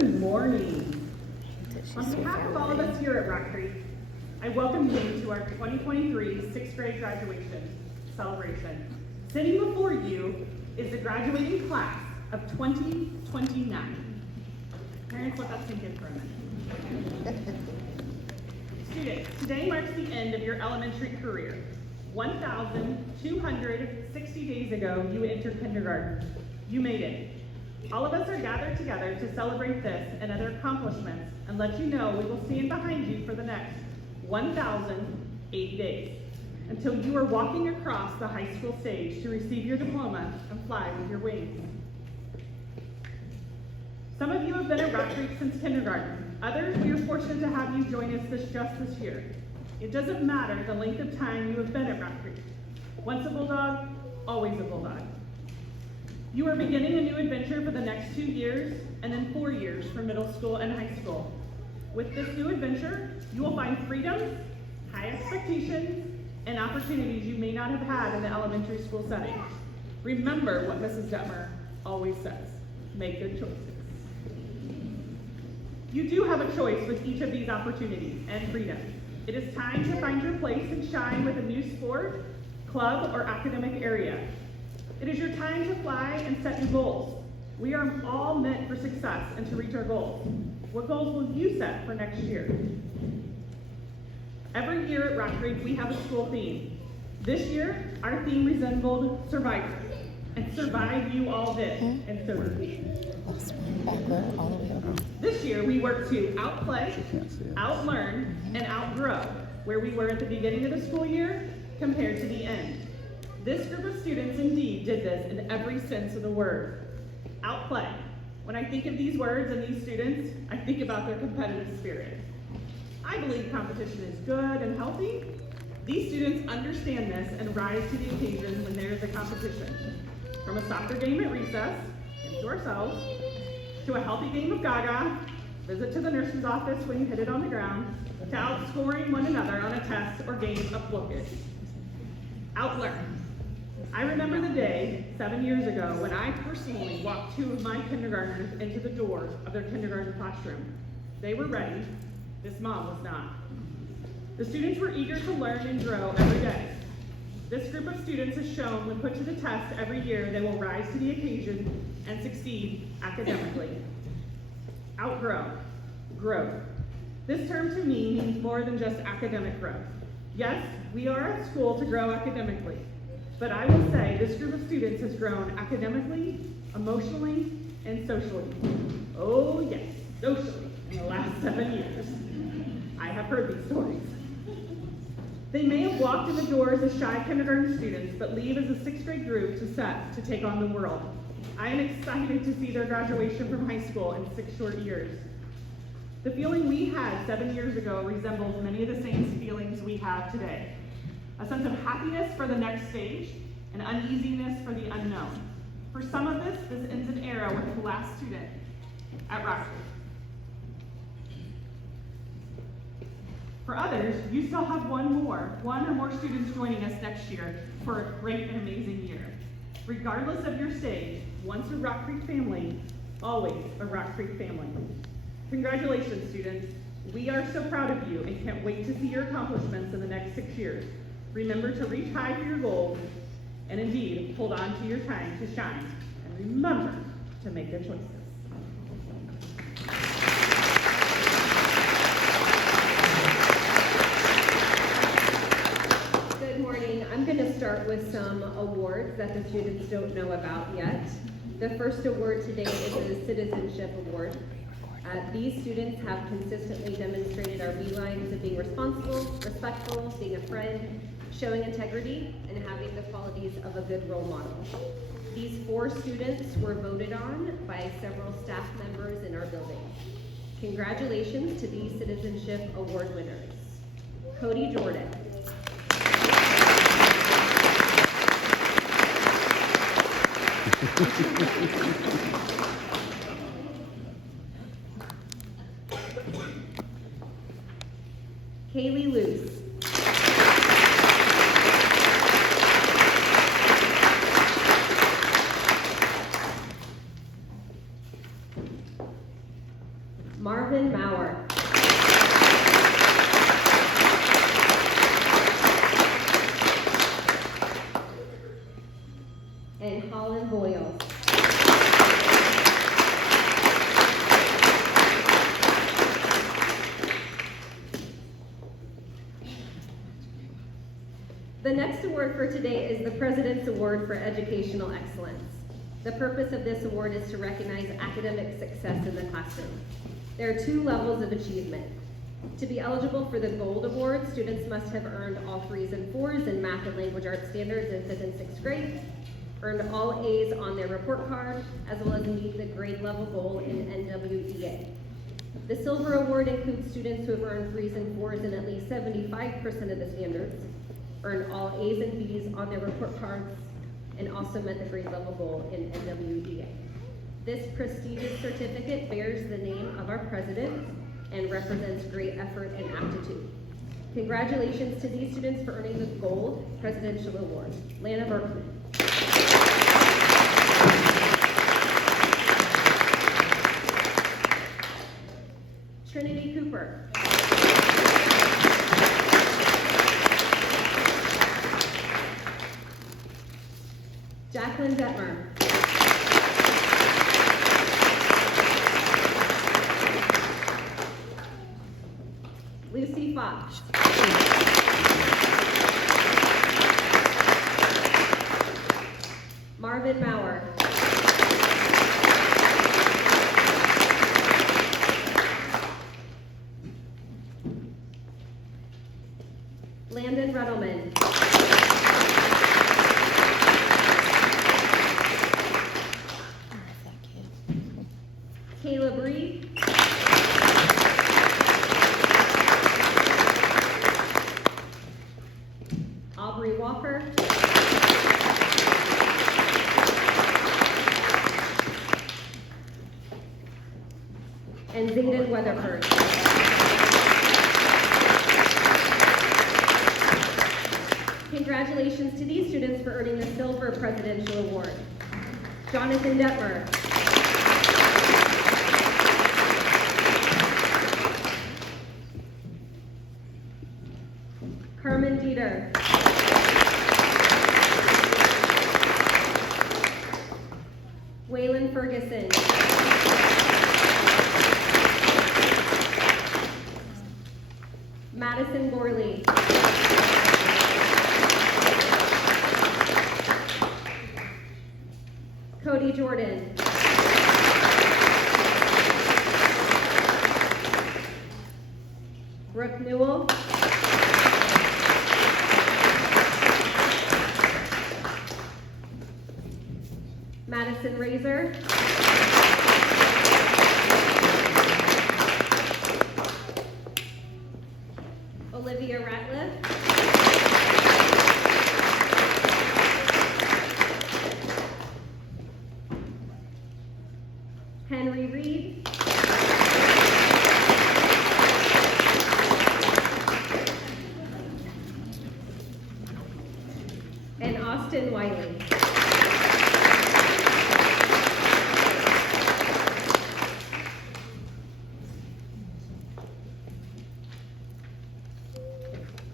Good morning. On behalf of all of us here at Rock Creek, I welcome you to our 2023 6th grade graduation celebration. Sitting before you is the graduating class of 2029. Parents, let that sink in for a minute. Students, today marks the end of your elementary career. 1,260 days ago, you entered kindergarten. You made it. All of us are gathered together to celebrate this and other accomplishments and let you know we will stand behind you for the next 1,080 days until you are walking across the high school stage to receive your diploma and fly with your wings. Some of you have been at Rock Creek since kindergarten. Others, we are fortunate to have you join us just this year. It doesn't matter the length of time you have been at Rock Creek. Once a Bulldog, always a Bulldog. You are beginning a new adventure for the next 2 years and then 4 years for middle school and high school. With this new adventure, you will find freedom, high expectations, and opportunities you may not have had in the elementary school setting. Remember what Mrs. Detmer always says, make good choices. You do have a choice with each of these opportunities and freedom. It is time to find your place and shine with a new sport, club, or academic area. It is your time to fly and set new goals. We are all meant for success and to reach our goals. What goals will you set for next year? Every year at Rock Creek, we have a school theme. This year, our theme resembled Survivor. And survive you all did, and so did we. This year, we worked to outplay, outlearn, and outgrow where we were at the beginning of the school year compared to the end. This group of students indeed did this in every sense of the word. Outplay. When I think of these words and these students, I think about their competitive spirit. I believe competition is good and healthy. These students understand this and rise to the occasion when there is a competition. From a soccer game at recess, into ourselves, to a healthy game of Gaga, visit to the nurse's office when you hit it on the ground, to outscoring one another on a test or game of Bookit. Outlearn. I remember the day 7 years ago when I personally walked 2 of my kindergartners into the doors of their kindergarten classroom. They were ready. This mom was not. The students were eager to learn and grow every day. This group of students has shown when put to the test every year they will rise to the occasion and succeed academically. Outgrow. Growth. This term to me means more than just academic growth. Yes, we are at school to grow academically. But I will say this group of students has grown academically, emotionally, and socially. Oh yes, socially in the last 7 years. I have heard these stories. They may have walked in the doors as shy kindergarten students, but leave as a 6th grade group to set to take on the world. I am excited to see their graduation from high school in 6 short years. The feeling we had 7 years ago resembles many of the same feelings we have today. A sense of happiness for the next stage, and uneasiness for the unknown. For some of this ends an era with the last student at Rock Creek. For others, you still have one or more students joining us next year for a great and amazing year. Regardless of your stage, once a Rock Creek family, always a Rock Creek family. Congratulations, students. We are so proud of you and can't wait to see your accomplishments in the next 6 years. Remember to reach high for your goals, and indeed, hold on to your time to shine. And remember to make good choices. Good morning. I'm going to start with some awards that the students don't know about yet. The first award today is a Citizenship Award. These students have consistently demonstrated our beelines of being responsible, respectful, being a friend, showing integrity, and having the qualities of a good role model. These 4 students were voted on by several staff members in our building. Congratulations to these Citizenship Award winners. Cody Jordan. Kaylee Luce. Maurer. And Holland Boyle. The next award for today is the President's Award for Educational Excellence. The purpose of this award is to recognize academic success in the classroom. There are 2 levels of achievement. To be eligible for the Gold Award, students must have earned all 3s and 4s in math and language arts standards in 5th and 6th grade, earned all A's on their report card, as well as meet the grade level goal in NWEA. The Silver Award includes students who have earned 3s and 4s in at least 75% of the standards, earned all A's and B's on their report cards, and also met the grade level goal in NWEA. This prestigious certificate bears the name of our president and represents great effort and aptitude. Congratulations to these students for earning the Gold Presidential Award. Lana Berkman. Trinity Cooper. Jacqueline Detmer. Lucy Fox. Marvin Maurer. Landon Ruddleman. Caleb Reed. Aubrey Walker. And Zayden Weatherford. Congratulations to these students for earning the Silver Presidential Award. Jonathan Detmer. Carmen Dieter. Waylon Ferguson. Madison Gorley. Cody Jordan. Brooke Newell. Madison Razor. Olivia Ratliff. Henry Reed. And Austin Wiley.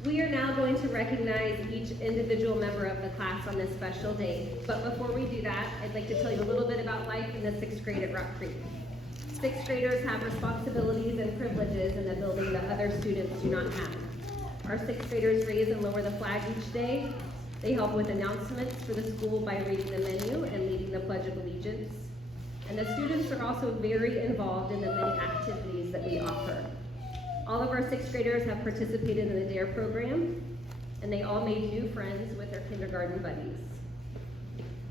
We are now going to recognize each individual member of the class on this special day. But before we do that, I'd like to tell you a little bit about life in the 6th grade at Rock Creek. 6th graders have responsibilities and privileges in the building that other students do not have. Our 6th graders raise and lower the flag each day. They help with announcements for the school by reading the menu and leading the Pledge of Allegiance. And the students are also very involved in the many activities that we offer. All of our 6th graders have participated in the DARE program, and they all made new friends with their kindergarten buddies.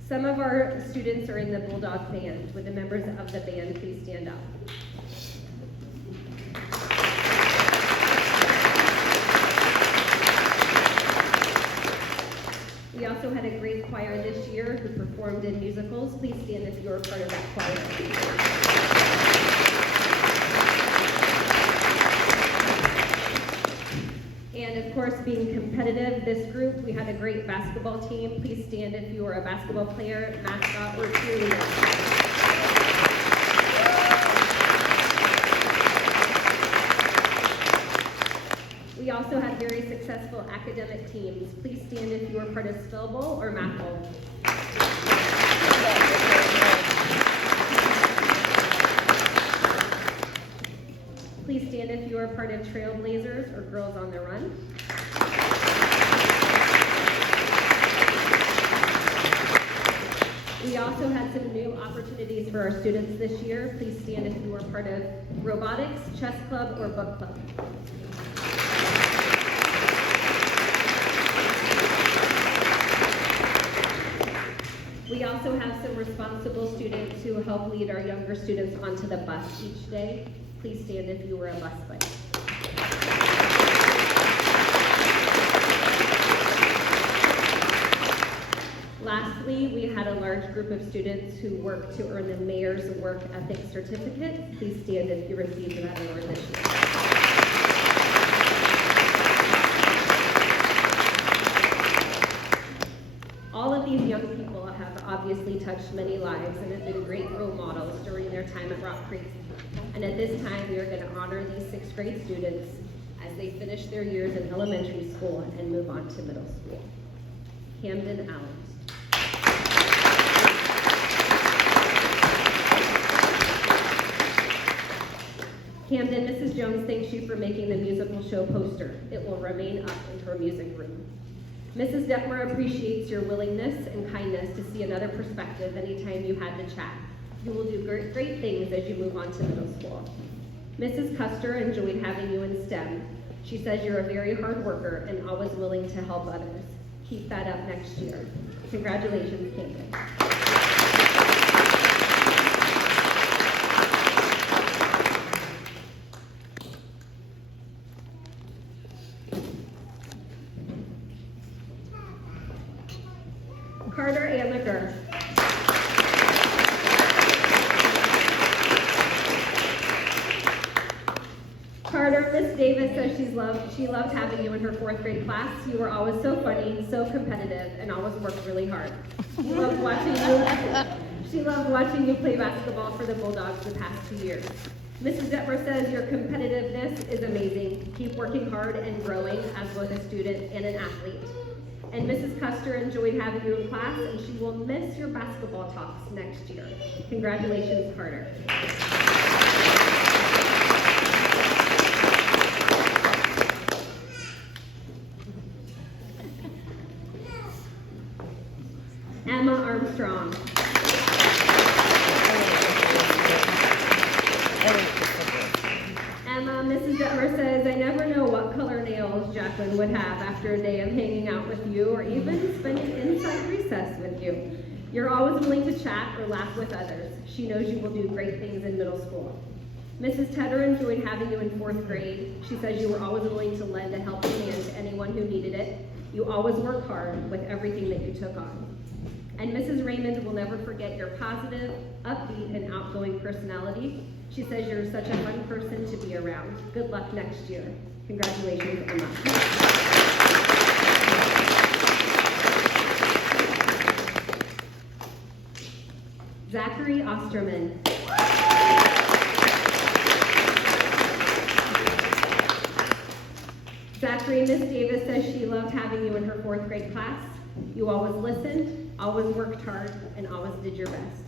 Some of our students are in the Bulldog Band. Would the members of the band please stand up? We also had a great choir this year who performed in musicals. Please stand if you are part of that choir. And of course, being competitive, this group, we had a great basketball team. Please stand if you are a basketball player, mascot, or cheerleader. We also had very successful academic teams. Please stand if you are part of Spell Bowl or Math Bowl. Please stand if you are part of Trailblazers or Girls on the Run. We also had some new opportunities for our students this year. Please stand if you are part of robotics, chess club, or book club. We also have some responsible students who help lead our younger students onto the bus each day. Please stand if you were a bus buddy. Lastly, we had a large group of students who worked to earn the Mayor's Work Ethic Certificate. Please stand if you received that award this year. All of these young people have obviously touched many lives and have been great role models during their time at Rock Creek. And at this time, we are going to honor these 6th grade students as they finish their years in elementary school and move on to middle school. Camden Allen. Camden, Mrs. Jones thanks you for making the musical show poster. It will remain up in her music room. Mrs. Detmer appreciates your willingness and kindness to see another perspective anytime you had to chat. You will do great things as you move on to middle school. Mrs. Custer enjoyed having you in STEM. She says you're a very hard worker and always willing to help others. Keep that up next year. Congratulations, Camden. Carter Amaker. Carter, Miss Davis says she loved having you in her 4th grade class. You were always so funny, so competitive, and always worked really hard. She loved watching you play basketball for the Bulldogs the past 2 years. Mrs. Detmer says your competitiveness is amazing. Keep working hard and growing as both a student and an athlete. And Mrs. Custer enjoyed having you in class, and she will miss your basketball talks next year. Congratulations, Carter. Emma Armstrong. Emma, Mrs. Detmer says, I never know what color nails Jacqueline would have after a day of hanging out with you or even spending inside recess with you. You're always willing to chat or laugh with others. She knows you will do great things in middle school. Mrs. Tedder enjoyed having you in 4th grade. She says you were always willing to lend a helping hand to anyone who needed it. You always work hard with everything that you took on. And Mrs. Raymond will never forget your positive, upbeat, and outgoing personality. She says you're such a fun person to be around. Good luck next year. Congratulations, Emma. Zachary Osterman. Zachary, Miss Davis says she loved having you in her 4th grade class. You always listened, always worked hard, and always did your best.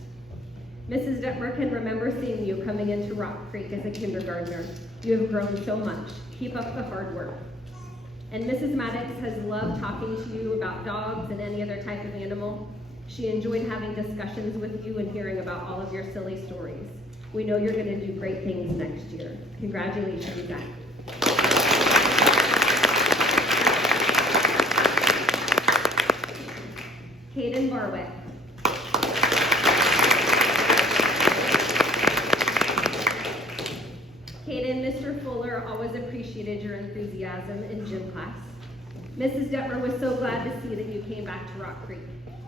Mrs. Detmer can remember seeing you coming into Rock Creek as a kindergartner. You have grown so much. Keep up the hard work. And Mrs. Maddox has loved talking to you about dogs and any other type of animal. She enjoyed having discussions with you and hearing about all of your silly stories. We know you're going to do great things next year. Congratulations, Zach. Hayden Barwick. Hayden, Mr. Fuller always appreciated your enthusiasm in gym class. Mrs. Detmer was so glad to see that you came back to Rock Creek.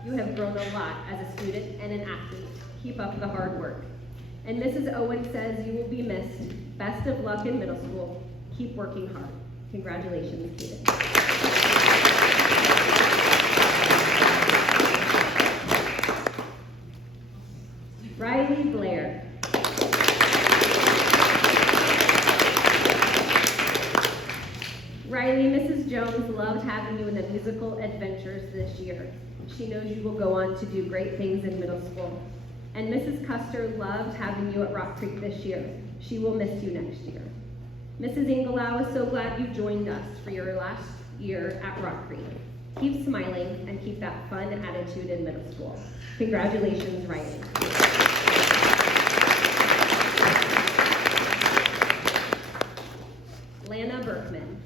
You have grown a lot as a student and an athlete. Keep up the hard work. And Mrs. Owen says you will be missed. Best of luck in middle school. Keep working hard. Congratulations, Hayden. Riley Blair. Riley, Mrs. Jones loved having you in the musical adventures this year. She knows you will go on to do great things in middle school. And Mrs. Custer loved having you at Rock Creek this year. She will miss you next year. Mrs. Ingelow is so glad you joined us for your last year at Rock Creek. Keep smiling and keep that fun attitude in middle school. Congratulations, Riley. Lana Berkman.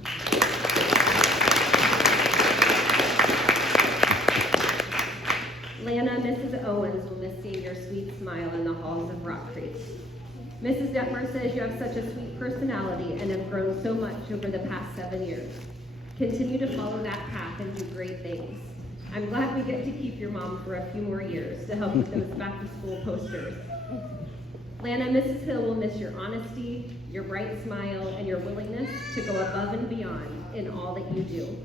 Lana, Mrs. Owens will miss seeing your sweet smile in the halls of Rock Creek. Mrs. Detmer says you have such a sweet personality and have grown so much over the past 7 years. Continue to follow that path and do great things. I'm glad we get to keep your mom for a few more years to help with those back-to-school posters. Lana, Mrs. Hill will miss your honesty, your bright smile, and your willingness to go above and beyond in all that you do.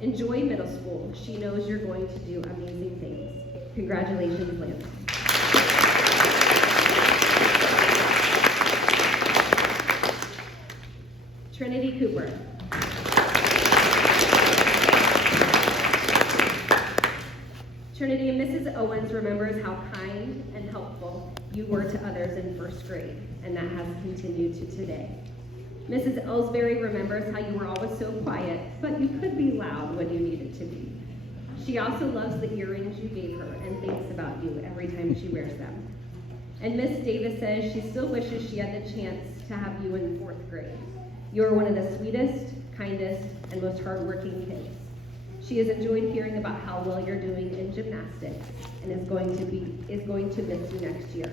Enjoy middle school. She knows you're going to do amazing things. Congratulations, Lana. Trinity Cooper. Trinity, Mrs. Owens remembers how kind and helpful you were to others in first grade, and that has continued to today. Mrs. Ellsbury remembers how you were always so quiet, but you could be loud when you needed to be. She also loves the earrings you gave her and thinks about you every time she wears them. And Miss Davis says she still wishes she had the chance to have you in 4th grade. You are one of the sweetest, kindest, and most hardworking kids. She has enjoyed hearing about how well you're doing in gymnastics and is going to miss you next year.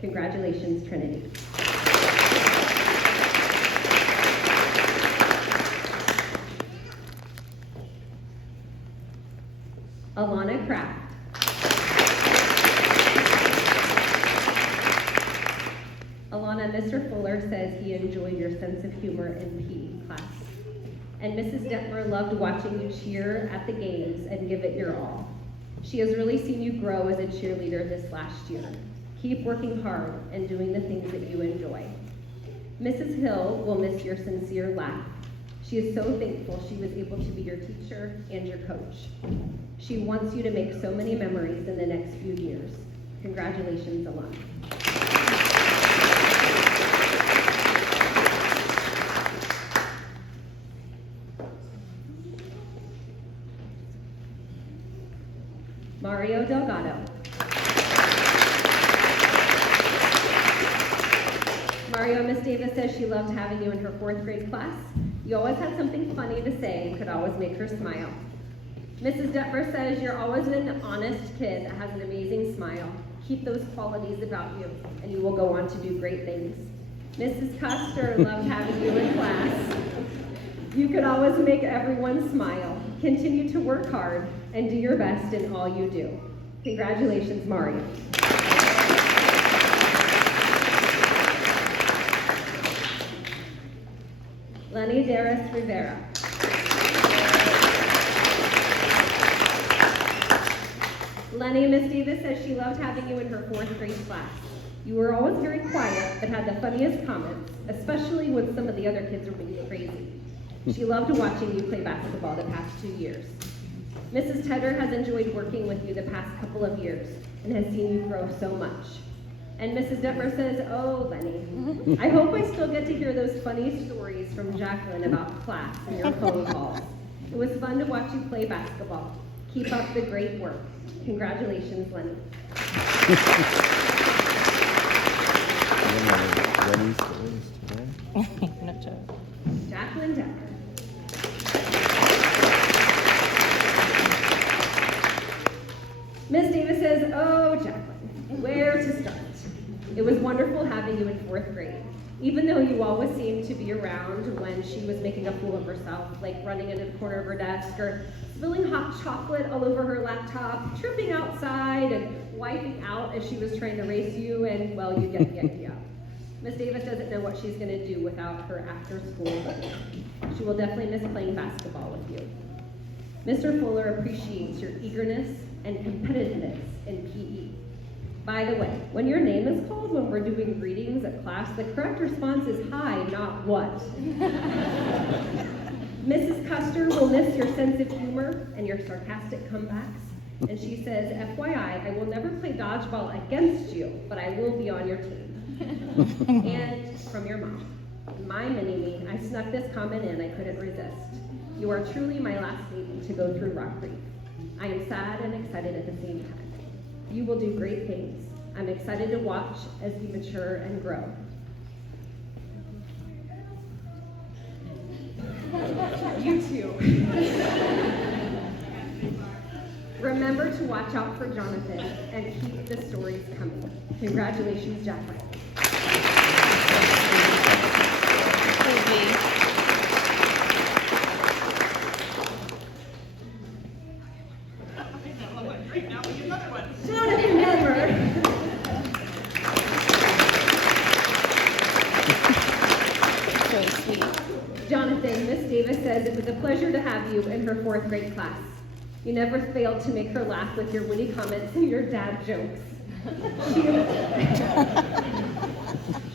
Congratulations, Trinity. Alana Kraft. Alana, Mr. Fuller says he enjoyed your sense of humor in PE class. And Mrs. Detmer loved watching you cheer at the games and give it your all. She has really seen you grow as a cheerleader this last year. Keep working hard and doing the things that you enjoy. Mrs. Hill will miss your sincere laugh. She is so thankful she was able to be your teacher and your coach. She wants you to make so many memories in the next few years. Congratulations, Alana. Mario Delgado. Mario, Miss Davis says she loved having you in her 4th grade class. You always had something funny to say and could always make her smile. Mrs. Detmer says you're always an honest kid that has an amazing smile. Keep those qualities about you, and you will go on to do great things. Mrs. Custer loved having you in class. You could always make everyone smile. Continue to work hard and do your best in all you do. Congratulations, Mario. Lenny Darris Rivera. Lenny, Miss Davis says she loved having you in her 4th grade class. You were always very quiet, but had the funniest comments, especially when some of the other kids were being crazy. She loved watching you play basketball the past 2 years. Mrs. Tedder has enjoyed working with you the past couple of years and has seen you grow so much. And Mrs. Detmer says, oh, Lenny, I hope I still get to hear those funny stories from Jacqueline about class and your phone calls. It was fun to watch you play basketball. Keep up the great work. Congratulations, Lenny. Jacqueline Decker. Miss Davis says, oh, Jacqueline, where to start? It was wonderful having you in 4th grade. Even though you always seemed to be around when she was making a fool of herself, like running into the corner of her desk or spilling hot chocolate all over her laptop, tripping outside and wiping out as she was trying to race you, and, well, you get the idea. Miss Davis doesn't know what she's going to do without her after-school buddy. She will definitely miss playing basketball with you. Mr. Fuller appreciates your eagerness and competitiveness in PE. By the way, when your name is called when we're doing greetings at class, the correct response is hi, not what. Mrs. Custer will miss your sense of humor and your sarcastic comebacks. And she says, FYI, I will never play dodgeball against you, but I will be on your team. And from your mom, my mini-me, I snuck this comment in, I couldn't resist. You are truly my last baby to go through Rock Creek. I am sad and excited at the same time. You will do great things. I'm excited to watch as you mature and grow. You too. Remember to watch out for Jonathan and keep the stories coming. Congratulations, Jacqueline. Jonathan Denver. So sweet. Jonathan, Miss Davis says it was a pleasure to have you in her 4th grade class. You never failed to make her laugh with your witty comments and your dad jokes.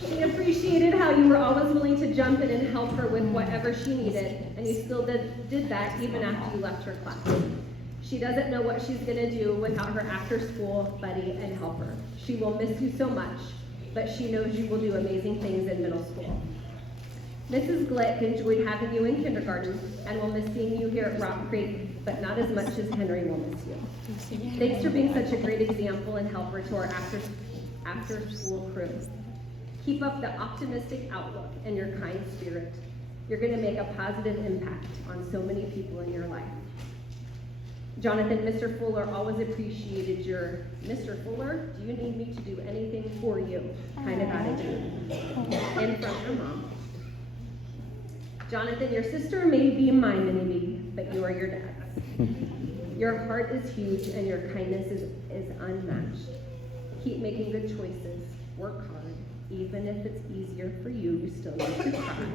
She appreciated how you were always willing to jump in and help her with whatever she needed, and you still did that even after you left her class. She doesn't know what she's gonna do without her after-school buddy and helper. She will miss you so much, but she knows you will do amazing things in middle school. Mrs. Glick enjoyed having you in kindergarten and will miss seeing you here at Rock Creek, but not as much as Henry will miss you. Thanks for being such a great example and helper to our after-school crew. Keep up the optimistic outlook and your kind spirit. You're going to make a positive impact on so many people in your life. Jonathan, Mr. Fuller always appreciated your, Mr. Fuller, do you need me to do anything for you kind of attitude. And from your mom. Jonathan, your sister may be my mini-me, but you are your dad's. Your heart is huge and your kindness is unmatched. Keep making good choices. Work hard. Even if it's easier for you, you still need to try.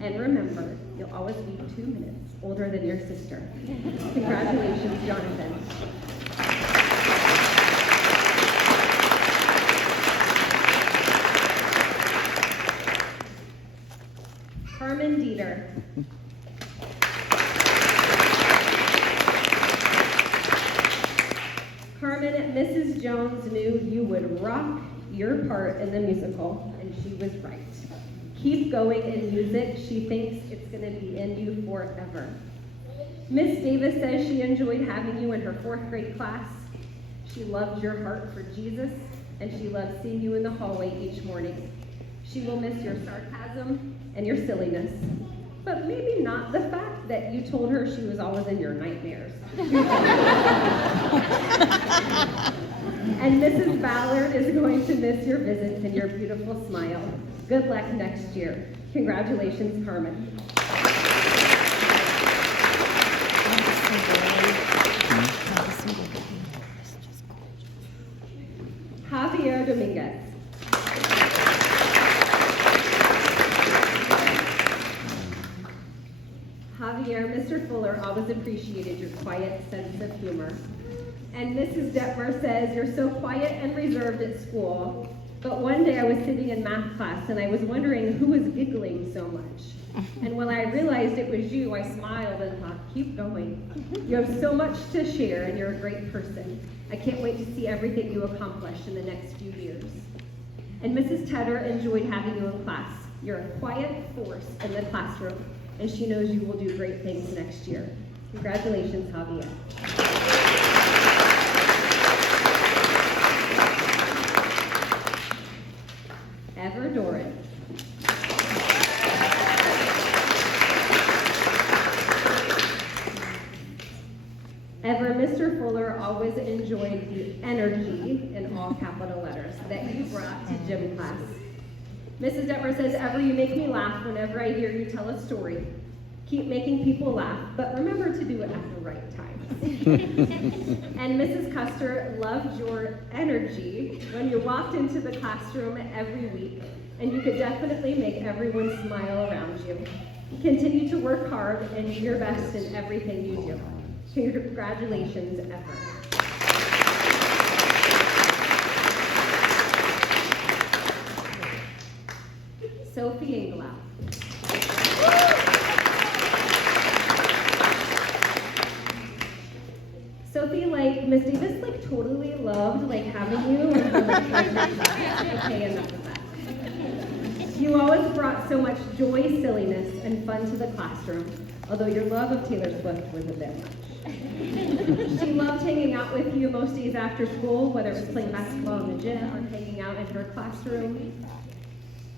And remember, you'll always be 2 minutes older than your sister. Congratulations, Jonathan. Carmen Dieter. Carmen, Mrs. Jones knew you would rock your part in the musical, and she was right. Keep going in music. She thinks it's going to be in you forever. Miss Davis says she enjoyed having you in her 4th grade class. She loved your heart for Jesus, and she loved seeing you in the hallway each morning. She will miss your sarcasm and your silliness, but maybe not the fact that you told her she was always in your nightmares. And Mrs. Ballard is going to miss your visits and your beautiful smile. Good luck next year. Congratulations, Carmen. Javier Dominguez. Javier, Mr. Fuller always appreciated your quiet sense of humor. And Mrs. Detmer says, you're so quiet and reserved at school, but one day I was sitting in math class and I was wondering who was giggling so much. And when I realized it was you, I smiled and thought, keep going. You have so much to share and you're a great person. I can't wait to see everything you accomplish in the next few years. And Mrs. Tedder enjoyed having you in class. You're a quiet force in the classroom, and she knows you will do great things next year. Congratulations, Javier. Ever Doran. Ever, Mr. Fuller always enjoyed the energy, in all capital letters, that you brought to gym class. Mrs. Detmer says, Ever, you make me laugh whenever I hear you tell a story. Keep making people laugh, but remember to do it at the right time. And Mrs. Custer loved your energy when you walked into the classroom every week, and you could definitely make everyone smile around you. Continue to work hard and do your best in everything you do. Congratulations, Ever. Sophie Engelau. Okay, enough of that. You always brought so much joy, silliness, and fun to the classroom, although your love of Taylor Swift was a bit much. She loved hanging out with you most days after school, whether it was playing basketball in the gym or hanging out in her classroom.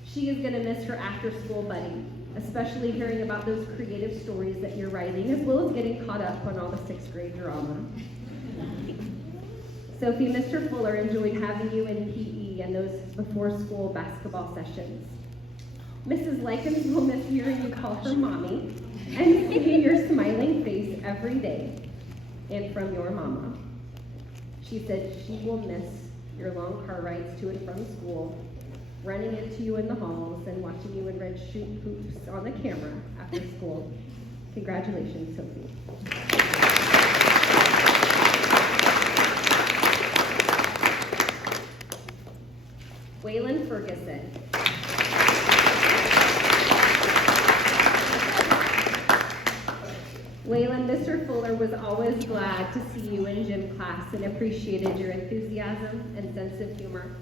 She is going to miss her after-school buddy, especially hearing about those creative stories that you're writing, as well as getting caught up on all the sixth grade drama. Sophie, Mr. Fuller enjoyed having you in PE and those before-school basketball sessions. Mrs. Likens will miss hearing you call her mommy and seeing your smiling face every day, and from your mama. She said she will miss your long car rides to and from school, running into you in the halls and watching you in red shoot hoops on the camera after school. Congratulations, Sophie. Waylon Ferguson. Waylon, Mr. Fuller was always glad to see you in gym class and appreciated your enthusiasm and sense of humor.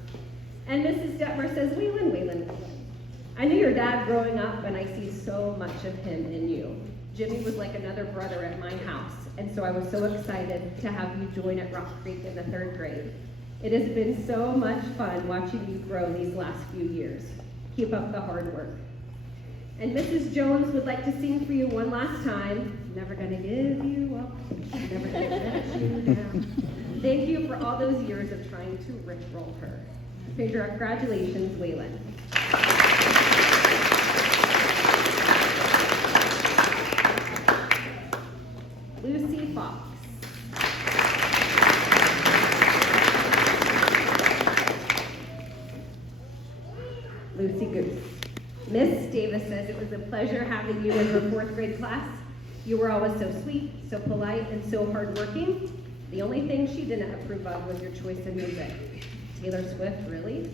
And Mrs. Detmer says, Waylon, I knew your dad growing up and I see so much of him in you. Jimmy was like another brother at my house, and so I was so excited to have you join at Rock Creek in the 3rd grade. It has been so much fun watching you grow these last few years. Keep up the hard work. And Mrs. Jones would like to sing for you one last time. Never gonna give you up, never gonna let you down. Thank you for all those years of trying to rickroll her. Congratulations, Waylon. Lucy Fox. Lucy Goose. Miss Davis says it was a pleasure having you in her 4th grade class. You were always so sweet, so polite, and so hardworking. The only thing she didn't approve of was your choice of music. Taylor Swift, really?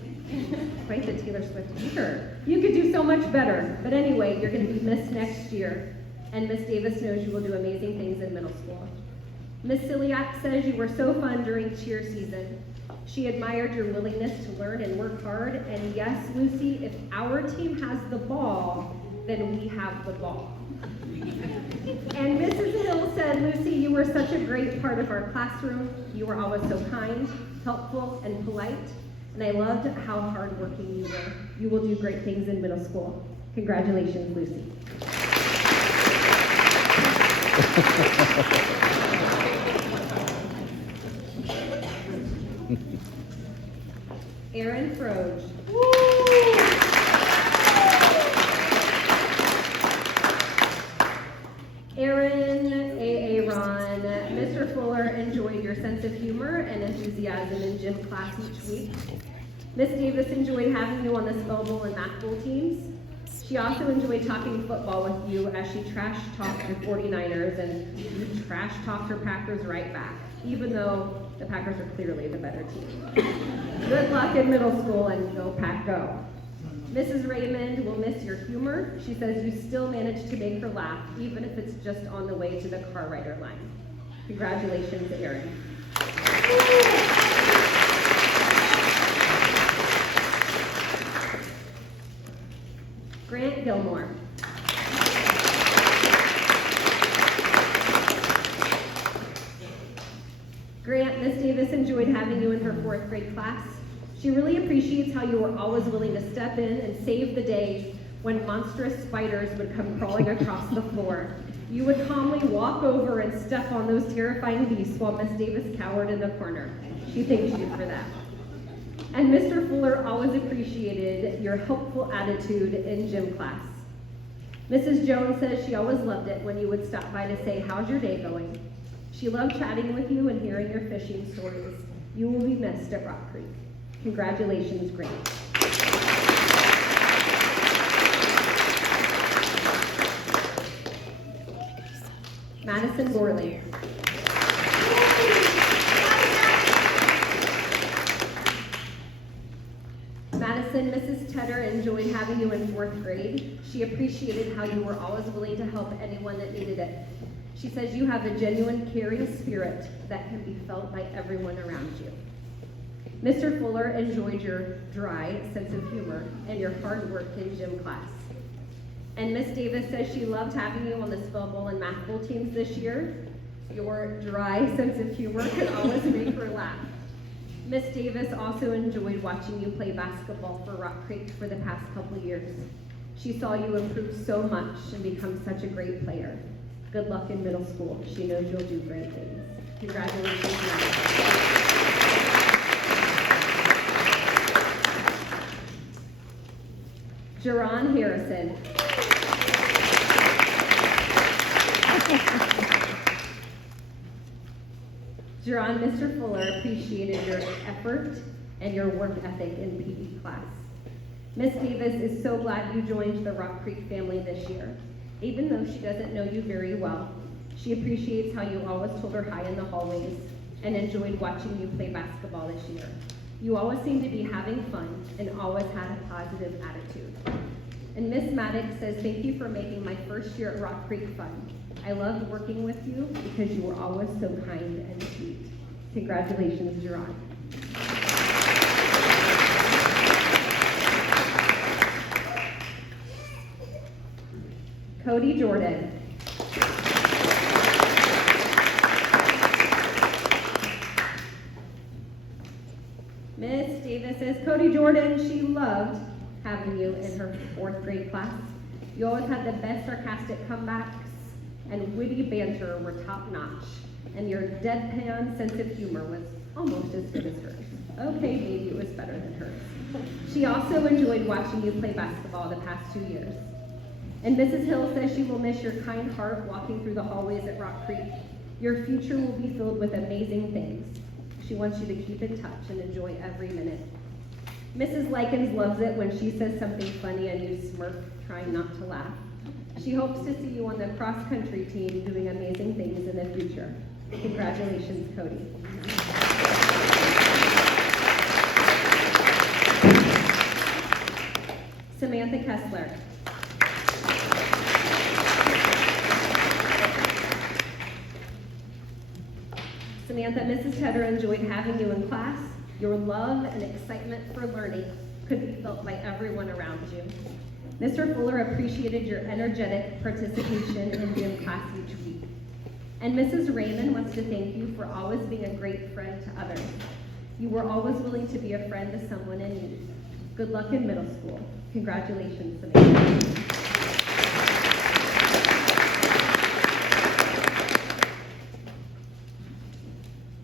Quite the Taylor Swift teacher. You could do so much better. But anyway, you're going to be missed next year. And Miss Davis knows you will do amazing things in middle school. Miss Ciliac says you were so fun during cheer season. She admired your willingness to learn and work hard. And yes, Lucy, if our team has the ball, then we have the ball. And Mrs. Hill said, Lucy, you were such a great part of our classroom. You were always so kind, helpful, and polite. And I loved how hardworking you were. You will do great things in middle school. Congratulations, Lucy. Aaron Froge. Aaron, Ron, Mr. Fuller enjoyed your sense of humor and enthusiasm in gym class each week. Miss Davis enjoyed having you on the spell bowl and math bowl teams. She also enjoyed talking football with you as she trash-talked your 49ers, and you trash-talked her Packers right back, even though the Packers are clearly the better team. Good luck in middle school, and go Pack go. Mrs. Raymond will miss your humor. She says you still manage to make her laugh, even if it's just on the way to the car rider line. Congratulations, Erin. Grant Gilmore. Grant, Miss Davis enjoyed having you in her 4th grade class. She really appreciates how you were always willing to step in and save the day when monstrous spiders would come crawling across the floor. You would calmly walk over and step on those terrifying beasts while Miss Davis cowered in the corner. She thanks you for that. And Mr. Fuller always appreciated your helpful attitude in gym class. Mrs. Jones says she always loved it when you would stop by to say, how's your day going? She loved chatting with you and hearing your fishing stories. You will be missed at Rock Creek. Congratulations, Grant. Madison Gorley. Madison, Mrs. Tedder enjoyed having you in 4th grade. She appreciated how you were always willing to help anyone that needed it. She says you have a genuine caring spirit that can be felt by everyone around you. Mr. Fuller enjoyed your dry sense of humor and your hard work in gym class. And Miss Davis says she loved having you on the spell bowl and math bowl teams this year. Your dry sense of humor could always make her laugh. Miss Davis also enjoyed watching you play basketball for Rock Creek for the past couple years. She saw you improve so much and become such a great player. Good luck in middle school. She knows you'll do great things. Congratulations, Matt. Jerron Harrison. Jerron, Mr. Fuller appreciated your effort and your work ethic in PE class. Miss Davis is so glad you joined the Rock Creek family this year. Even though she doesn't know you very well, she appreciates how you always told her hi in the hallways and enjoyed watching you play basketball this year. You always seemed to be having fun and always had a positive attitude. And Miss Maddox says, thank you for making my first year at Rock Creek fun. I loved working with you because you were always so kind and sweet. Congratulations, Jerron. Cody Jordan. Miss Davis says, Cody Jordan, she loved having you in her 4th grade class. You always had the best sarcastic comebacks and witty banter were top notch. And your deadpan sense of humor was almost as good as hers. Okay, maybe it was better than hers. She also enjoyed watching you play basketball the past 2 years. And Mrs. Hill says she will miss your kind heart walking through the hallways at Rock Creek. Your future will be filled with amazing things. She wants you to keep in touch and enjoy every minute. Mrs. Likens loves it when she says something funny and you smirk, trying not to laugh. She hopes to see you on the cross-country team doing amazing things in the future. Congratulations, Cody. Samantha Kessler. Samantha, Mrs. Tedder enjoyed having you in class. Your love and excitement for learning could be felt by everyone around you. Mr. Fuller appreciated your energetic participation in gym class each week. And Mrs. Raymond wants to thank you for always being a great friend to others. You were always willing to be a friend to someone in need. Good luck in middle school. Congratulations, Samantha.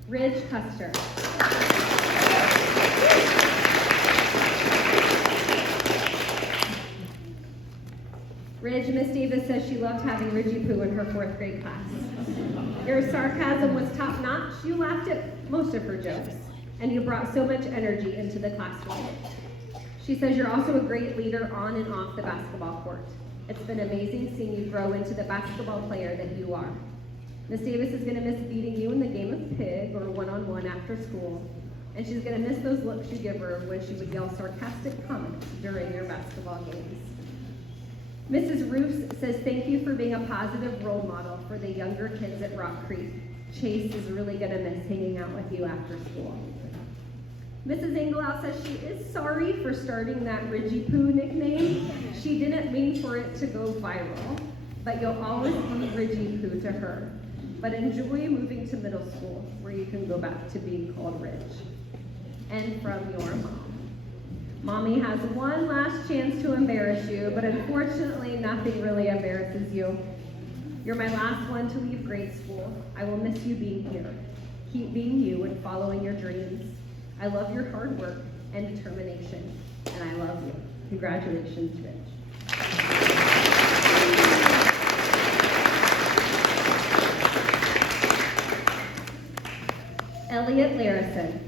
Ridge Custer. Ridge, Miss Davis says she loved having Ridgy Poo in her 4th grade class. Your sarcasm was top notch. You laughed at most of her jokes, and you brought so much energy into the classroom. She says you're also a great leader on and off the basketball court. It's been amazing seeing you grow into the basketball player that you are. Miss Davis is going to miss beating you in the game of pig or one-on-one after school, and she's going to miss those looks you give her when she would yell sarcastic comments during your basketball games. Mrs. Roos says thank you for being a positive role model for the younger kids at Rock Creek. Chase is really going to miss hanging out with you after school. Mrs. Engelow says she is sorry for starting that Ridgy Poo nickname. She didn't mean for it to go viral, but you'll always be Ridgy Poo to her. But enjoy moving to middle school where you can go back to being called Ridge. And from your mom. Mommy has one last chance to embarrass you, but unfortunately nothing really embarrasses you. You're my last one to leave grade school. I will miss you being here. Keep being you and following your dreams. I love your hard work and determination, and I love you. Congratulations, Rich. Elliott Larison.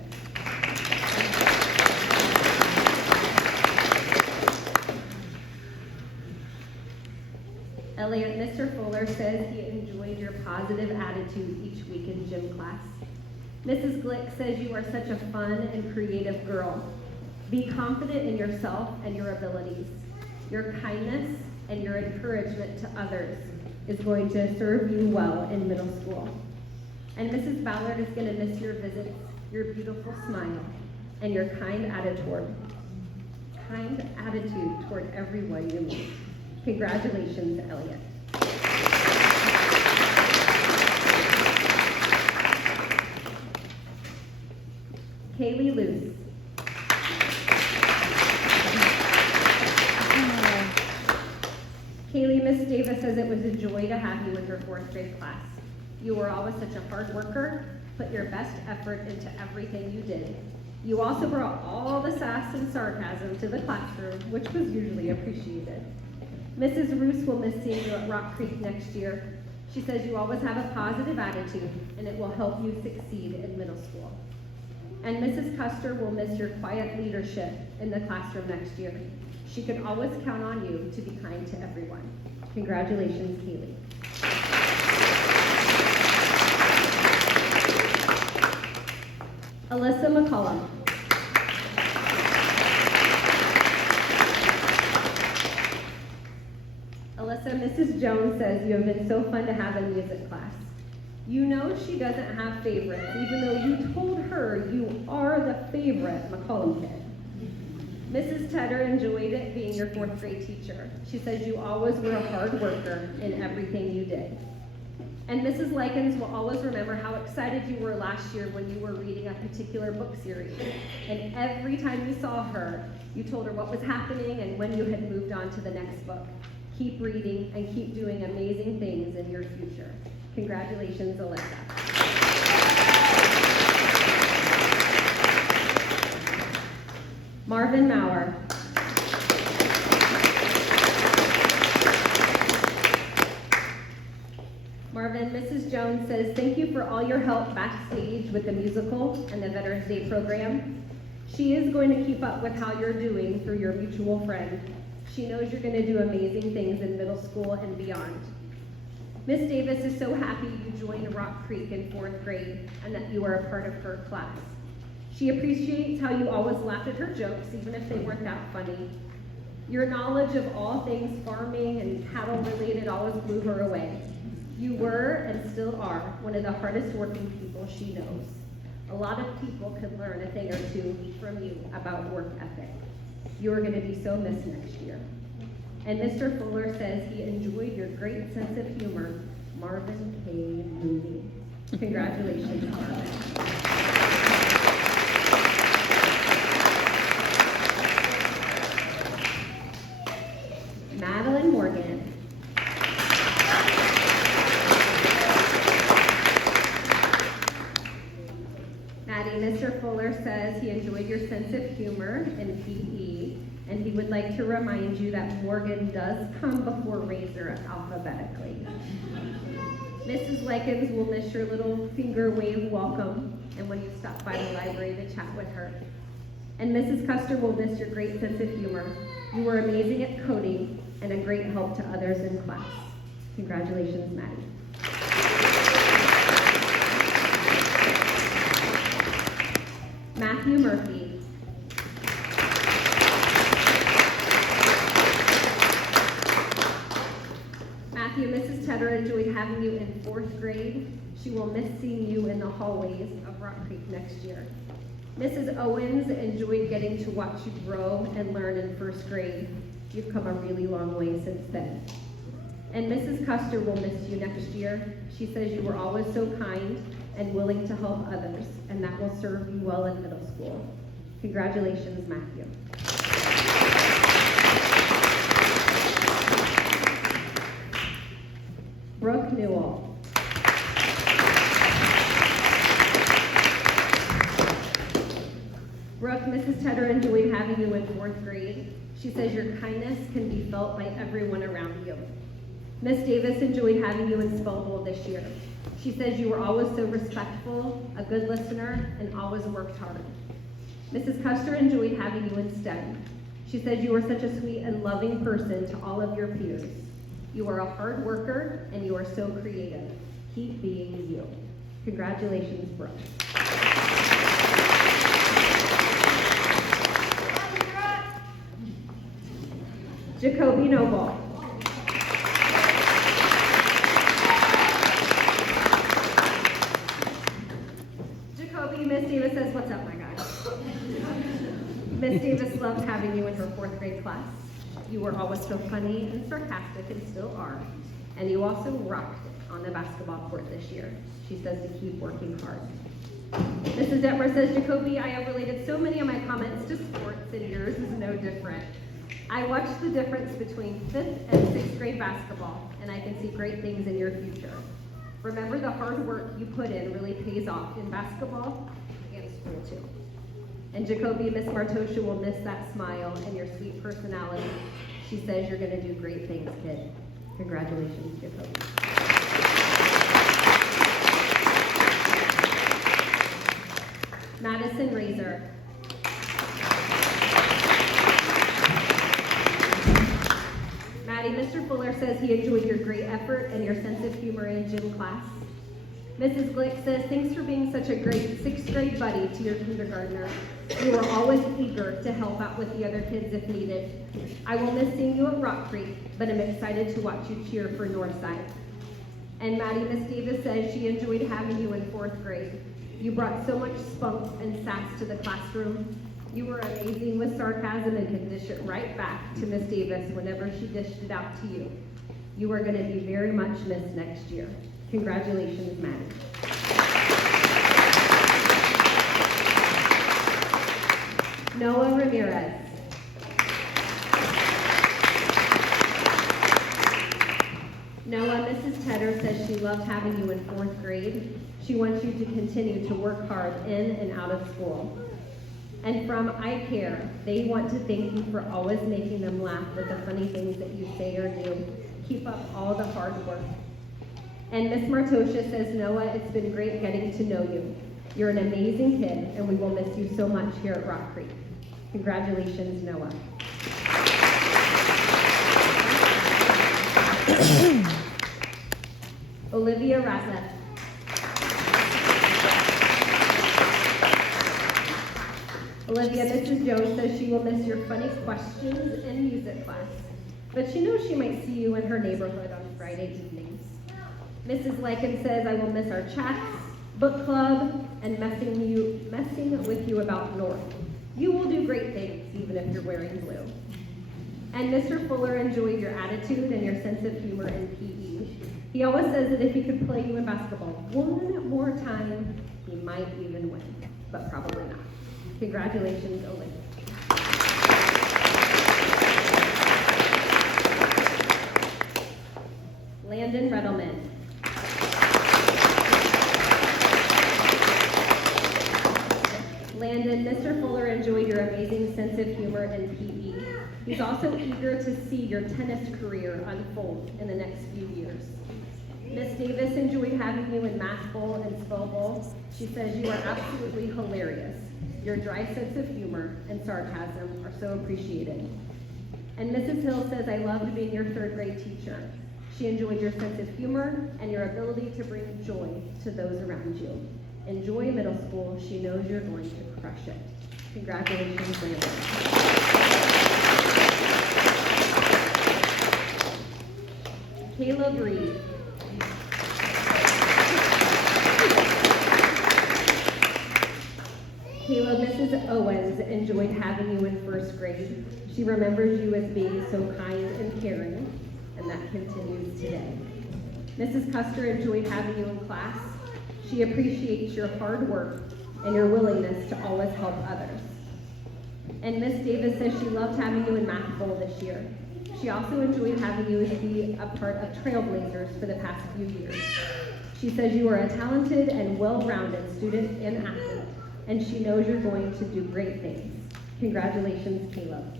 Elliott, Mr. Fuller says he enjoyed your positive attitude each week in gym class. Mrs. Glick says you are such a fun and creative girl. Be confident in yourself and your abilities. Your kindness and your encouragement to others is going to serve you well in middle school. And Mrs. Ballard is going to miss your visits, your beautiful smile, and your kind attitude toward everyone you meet. Congratulations, Elliott. Kaylee Luce. Kaylee, Miss Davis says it was a joy to have you in her 4th grade class. You were always such a hard worker, put your best effort into everything you did. You also brought all the sass and sarcasm to the classroom, which was usually appreciated. Mrs. Roos will miss seeing you at Rock Creek next year. She says you always have a positive attitude, and it will help you succeed in middle school. And Mrs. Custer will miss your quiet leadership in the classroom next year. She can always count on you to be kind to everyone. Congratulations, Kaylee. Alyssa McCullum. Alyssa, Mrs. Jones says you have been so fun to have in music class. You know she doesn't have favorites, even though you told her you are the favorite McCullum kid. Mrs. Tedder enjoyed it being your 4th grade teacher. She says you always were a hard worker in everything you did. And Mrs. Likens will always remember how excited you were last year when you were reading a particular book series. And every time you saw her, you told her what was happening and when you had moved on to the next book. Keep reading and keep doing amazing things in your future. Congratulations, Alyssa. Marvin Maurer. Marvin, Mrs. Jones says, thank you for all your help backstage with the musical and the Veterans Day program. She is going to keep up with how you're doing through your mutual friend. She knows you're going to do amazing things in middle school and beyond. Miss Davis is so happy you joined Rock Creek in 4th grade and that you are a part of her class. She appreciates how you always laughed at her jokes, even if they weren't that funny. Your knowledge of all things farming and cattle related always blew her away. You were, and still are, one of the hardest working people she knows. A lot of people could learn a thing or two from you about work ethic. You are going to be so missed next year. And Mr. Fuller says he enjoyed your great sense of humor, Marvin K. Mooney. Congratulations, Marvin. Madeline Morgan. Maddie, Mr. Fuller says he enjoyed your sense of humor in PE, and he would like to remind you that Morgan does come before Razor alphabetically. Mrs. Likens will miss your little finger wave welcome, and when you stop by the library to chat with her. And Mrs. Custer will miss your great sense of humor. You were amazing at coding and a great help to others in class. Congratulations, Maddie. Matthew Murphy. Matthew, Mrs. Tedder enjoyed having you in 4th grade. She will miss seeing you in the hallways of Rock Creek next year. Mrs. Owens enjoyed getting to watch you grow and learn in 1st grade. You've come a really long way since then. And Mrs. Custer will miss you next year. She says you were always so kind and willing to help others, and that will serve you well in middle school. Congratulations, Matthew. Brooke Newell. Brooke, Mrs. Tedder enjoyed having you in 4th grade. She says your kindness can be felt by everyone around you. Miss Davis enjoyed having you in Spell Bowl this year. She says you were always so respectful, a good listener, and always worked hard. Mrs. Custer enjoyed having you in STEM. She said you were such a sweet and loving person to all of your peers. You are a hard worker, and you are so creative. Keep being you. Congratulations, Brooke. Jacoby Noble. Jacoby, Miss Davis says, what's up, my guy? in her 4th grade class. You were always so funny and sarcastic and still are. And you also rocked it on the basketball court this year. She says to keep working hard. Mrs. Detmer says, Jacoby, I have related so many of my comments to sports, and yours is no different. I watched the difference between 5th and 6th grade basketball, and I can see great things in your future. Remember, the hard work you put in really pays off in basketball and school too. And Jacoby, Miss Martosha will miss that smile and your sweet personality. She says you're gonna do great things, kid. Congratulations, Jacoby. Madison Razor. Maddie, Mr. Fuller says he enjoyed your great effort and your sense of humor in gym class. Mrs. Glick says, thanks for being such a great 6th grade buddy to your kindergartner. You were always eager to help out with the other kids if needed. I will miss seeing you at Rock Creek, but I'm excited to watch you cheer for Northside. And Maddie, Miss Davis says she enjoyed having you in 4th grade. You brought so much spunk and sass to the classroom. You were amazing with sarcasm and could dish it right back to Miss Davis whenever she dished it out to you. You are going to be very much missed next year. Congratulations, Maddie. Noah Ramirez. Noah, Mrs. Tedder says she loved having you in 4th grade. She wants you to continue to work hard in and out of school. And from I Care, they want to thank you for always making them laugh with the funny things that you say or do. Keep up all the hard work. And Miss Martosha says, Noah, it's been great getting to know you. You're an amazing kid, and we will miss you so much here at Rock Creek. Congratulations, Noah. Olivia Ratliff. Olivia, Mrs. Jones says she will miss your funny questions in music class, but she knows she might see you in her neighborhood on Friday evenings. Mrs. Lycan says, I will miss our chats, book club, and messing with you about North. You will do great things, even if you're wearing blue. And Mr. Fuller enjoyed your attitude and your sense of humor in PE. He always says that if he could play you in basketball one more time, he might even win, but probably not. Congratulations, Olivia. Landon Redelman. Landon, Mr. Fuller enjoyed your amazing sense of humor in PE. He's also eager to see your tennis career unfold in the next few years. Miss Davis enjoyed having you in Math Bowl and Spell Bowl. She says you are absolutely hilarious. Your dry sense of humor and sarcasm are so appreciated. And Mrs. Hill says, I loved being your 3rd grade teacher. She enjoyed your sense of humor and your ability to bring joy to those around you. Enjoy middle school. She knows you're going to crush it. Congratulations, Landon. Caleb Reed. Caleb, Mrs. Owens enjoyed having you in 1st grade. She remembers you as being so kind and caring, and that continues today. Mrs. Custer enjoyed having you in class. She appreciates your hard work and your willingness to always help others. And Miss Davis says she loved having you in Math Bowl this year. She also enjoyed having you be a part of Trailblazers for the past few years. She says you are a talented and well-rounded student and athlete, and she knows you're going to do great things. Congratulations, Caleb.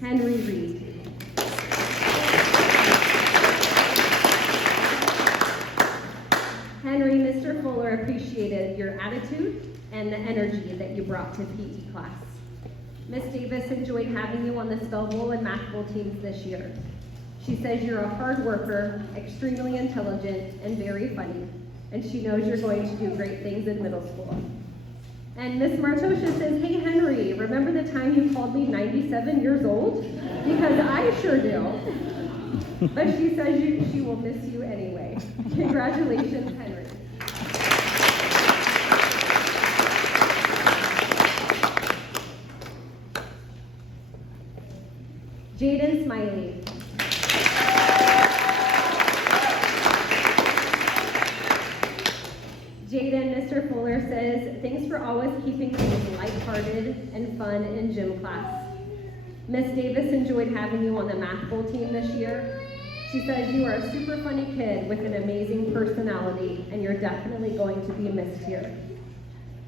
Henry Reed. Henry, Mr. Fuller appreciated your attitude and the energy that you brought to PE class. Miss Davis enjoyed having you on the Spell Bowl and Math Bowl teams this year. She says you're a hard worker, extremely intelligent, and very funny, and she knows you're going to do great things in middle school. And Miss Martosha says, hey Henry, remember the time you called me 97 years old? Because I sure do. But she says she will miss you anyway. Congratulations, Henry. Jaden Smiley. Jaden, Mr. Fuller says, thanks for always keeping things lighthearted and fun in gym class. Miss Davis enjoyed having you on the math bowl team this year. She says you are a super funny kid with an amazing personality, and you're definitely going to be missed here.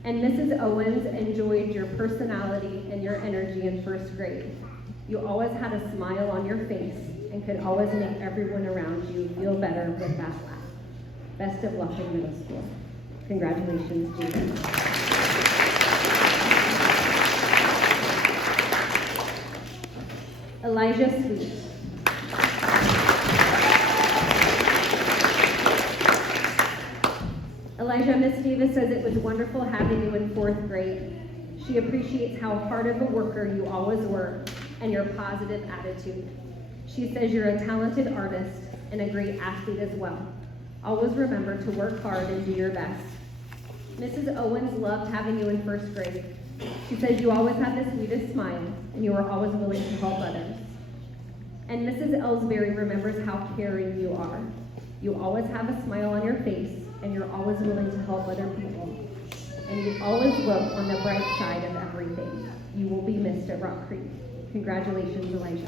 And Mrs. Owens enjoyed your personality and your energy in first grade. You always had a smile on your face and could always make everyone around you feel better with that laugh. Best of luck in middle school. Congratulations, Jaden. Elijah Sweet. Elijah, Miss Davis says it was wonderful having you in fourth grade. She appreciates how hard of a worker you always were and your positive attitude. She says you're a talented artist and a great athlete as well. Always remember to work hard and do your best. Mrs. Owens loved having you in first grade. She says you always had the sweetest smile and you were always willing to help others. And Mrs. Ellsbury remembers how caring you are. You always have a smile on your face and you're always willing to help other people. And you always look on the bright side of everything. You will be missed at Rock Creek. Congratulations, Elijah.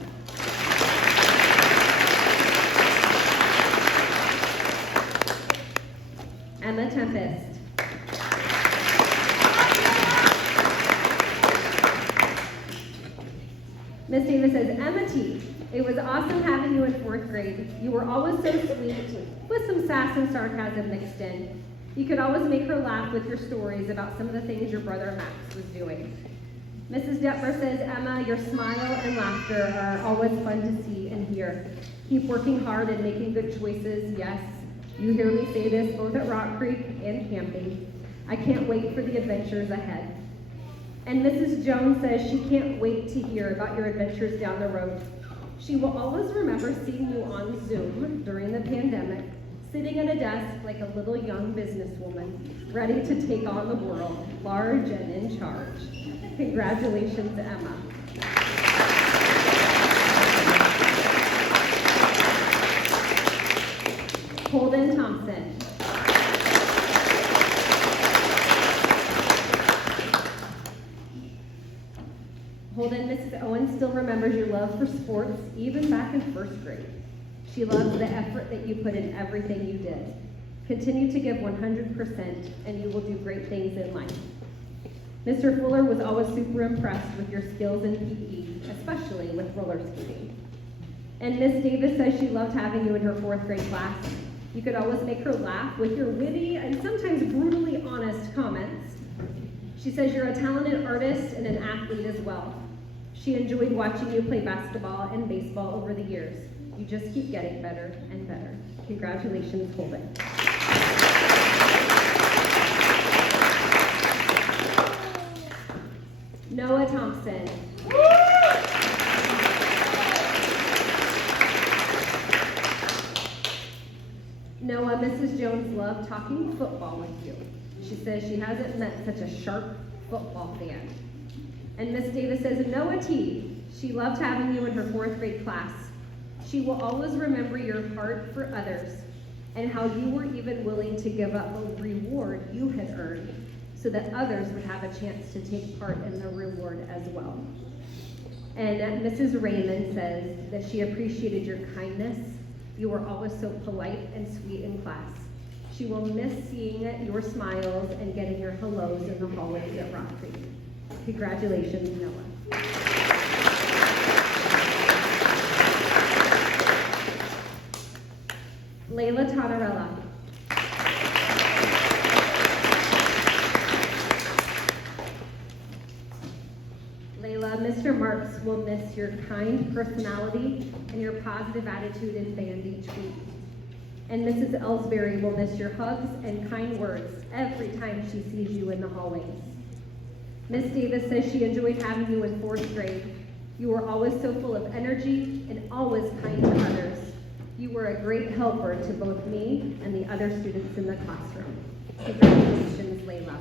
Emma Tempest. Miss Davis says, Emma T., it was awesome having you in fourth grade. You were always so sweet, with some sass and sarcasm mixed in. You could always make her laugh with your stories about some of the things your brother Max was doing. Mrs. Detmer says, Emma, your smile and laughter are always fun to see and hear. Keep working hard and making good choices, yes. You hear me say this both at Rock Creek and camping. I can't wait for the adventures ahead. And Mrs. Jones says she can't wait to hear about your adventures down the road. She will always remember seeing you on Zoom during the pandemic, sitting at a desk like a little young businesswoman, ready to take on the world, large and in charge. Congratulations, Emma. Holden Thompson. Holden, Mrs. Owens still remembers your love for sports, even back in first grade. She loves the effort that you put in everything you did. Continue to give 100%, and you will do great things in life. Mr. Fuller was always super impressed with your skills in PE, especially with roller skating. And Miss Davis says she loved having you in her fourth grade class. You could always make her laugh with your witty and sometimes brutally honest comments. She says you're a talented artist and an athlete as well. She enjoyed watching you play basketball and baseball over the years. You just keep getting better and better. Congratulations, Holden. Noah Thompson. Noah, Mrs. Jones loved talking football with you. She says she hasn't met such a sharp football fan. And Miss Davis says, Noah T., she loved having you in her fourth grade class. She will always remember your heart for others and how you were even willing to give up a reward you had earned so that others would have a chance to take part in the reward as well. And Mrs. Raymond says that she appreciated your kindness. You were always so polite and sweet in class. She will miss seeing your smiles and getting your hellos in the hallways at Rock Creek. Congratulations, Noah. Layla Toddarella. Layla, Mr. Marks will miss your kind personality and your positive attitude in band each week. And Mrs. Ellsbury will miss your hugs and kind words every time she sees you in the hallways. Miss Davis says she enjoyed having you in fourth grade. You were always so full of energy and always kind to others. You were a great helper to both me and the other students in the classroom. Congratulations, Layla.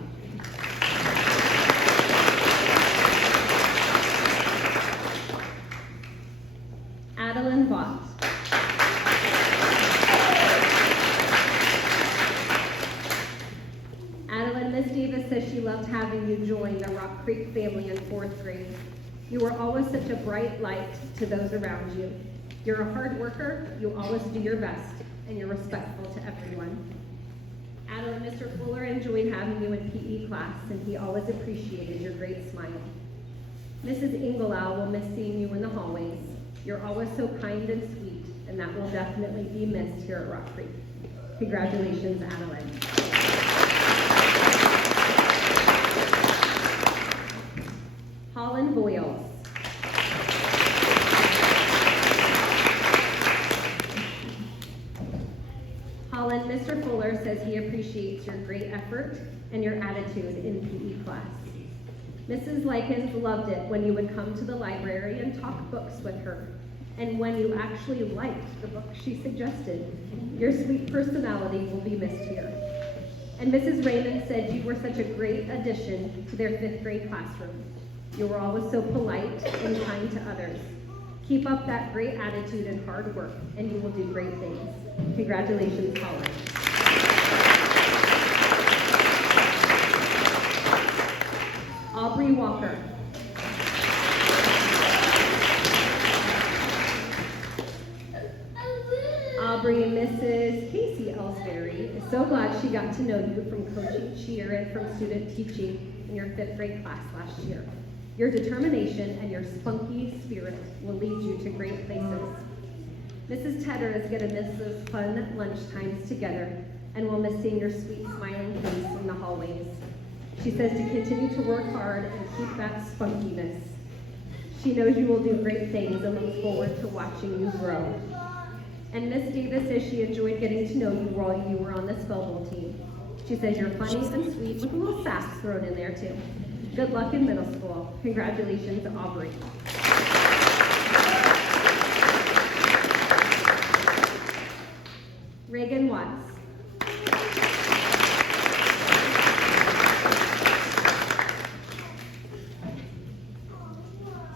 Bott. Adeline, Miss Davis says she loved having you join the Rock Creek family in 4th grade. You were always such a bright light to those around you. You're a hard worker, you always do your best, and you're respectful to everyone. Adeline, Mr. Fuller enjoyed having you in PE class, and he always appreciated your great smile. Mrs. Ingleow will miss seeing you in the hallways. You're always so kind and sweet, and that will definitely be missed here at Rock Creek. Congratulations, Adeline. Holland Boyles. Holland, Mr. Fuller says he appreciates your great effort and your attitude in PE class. Mrs. Likens loved it when you would come to the library and talk books with her, and when you actually liked the book she suggested. Your sweet personality will be missed here. And Mrs. Raymond said you were such a great addition to their 5th grade classroom. You were always so polite and kind to others. Keep up that great attitude and hard work, and you will do great things. Congratulations, Holland. Aubrey Walker. Aubrey, Mrs. Casey Ellsbury is so glad she got to know you from coaching cheer and from student teaching in your 5th grade class last year. Your determination and your spunky spirit will lead you to great places. Mrs. Tedder is going to miss those fun lunch times together and will miss seeing your sweet smiling face in the hallways. She says to continue to work hard and keep that spunkiness. She knows you will do great things and looks forward to watching you grow. And Miss Davis says she enjoyed getting to know you while you were on the spellbowl team. She says you're funny and sweet with a little sass thrown in there too. Good luck in middle school. Congratulations, Aubrey. Reagan Watts.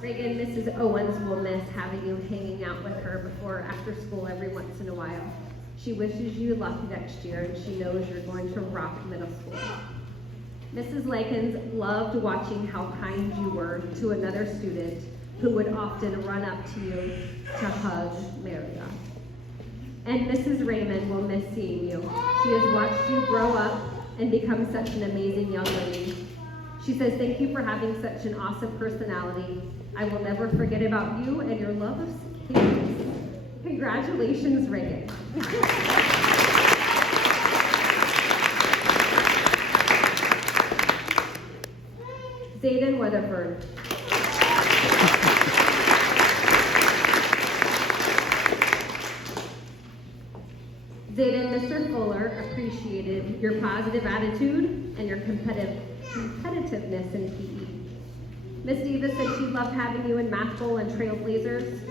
Reagan, Mrs. Owens will miss having you hanging out with her before or after school every once in a while. She wishes you luck next year, and she knows you're going to rock middle school. Mrs. Lakins loved watching how kind you were to another student who would often run up to you to hug Maria. And Mrs. Raymond will miss seeing you. She has watched you grow up and become such an amazing young lady. She says, thank you for having such an awesome personality. I will never forget about you and your love of cicadas. Congratulations, Reagan. Zayden Weatherford. Zayden, Mr. Fuller appreciated your positive attitude and your competitiveness in PE. Miss Davis said she loved having you in Math Bowl and Trailblazers.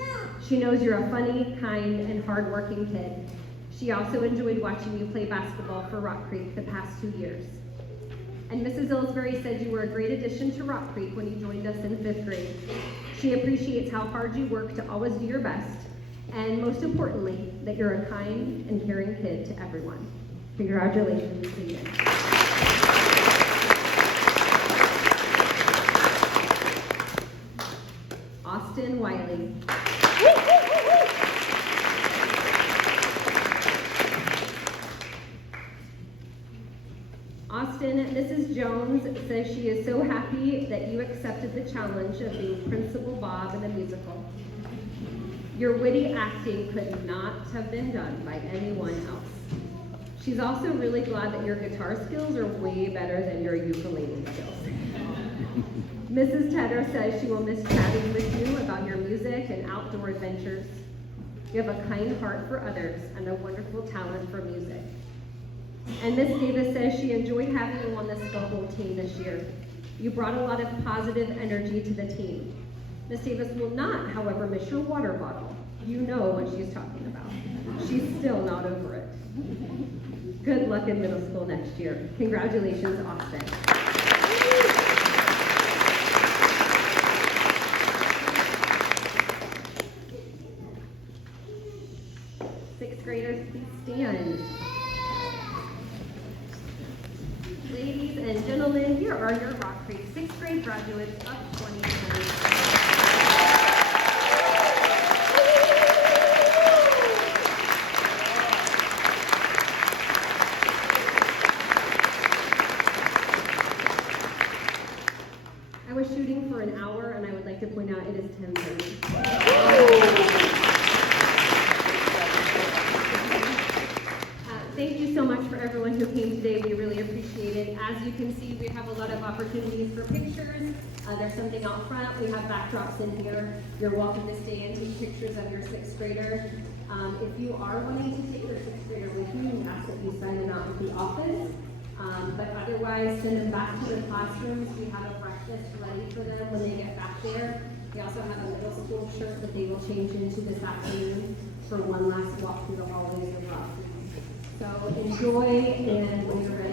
She knows you're a funny, kind, and hardworking kid. She also enjoyed watching you play basketball for Rock Creek the past 2 years. And Mrs. Ellsbury said you were a great addition to Rock Creek when you joined us in 5th grade. She appreciates how hard you work to always do your best, and most importantly, that you're a kind and caring kid to everyone. Congratulations to you. Austin Wiley. Austin, Mrs. Jones says she is so happy that you accepted the challenge of being Principal Bob in the musical. Your witty acting could not have been done by anyone else. She's also really glad that your guitar skills are way better than your ukulele skills. Mrs. Tedder says she will miss chatting with you about your music and outdoor adventures. You have a kind heart for others and a wonderful talent for music. And Miss Davis says she enjoyed having you on the spellbowl team this year. You brought a lot of positive energy to the team. Miss Davis will not, however, miss your water bottle. You know what she's talking about. She's still not over it. Good luck in middle school next year. Congratulations, Austin. of 2020. I was shooting for an hour, and I would like to point out it is 10:30. Thank you so much for everyone who came today. We really appreciate it. As you can see, we have a lot of opportunities for pictures. There's something out front. We have backdrops in here. You're welcome to stay and take pictures of your sixth grader. If you are wanting to take your sixth grader with you, we ask that you sign them out at the office. But otherwise, send them back to the classrooms. We have a breakfast ready for them when they get back there. We also have a middle school shirt that they will change into this afternoon for one last walk through the hallways of Rock. So enjoy, and when you're ready.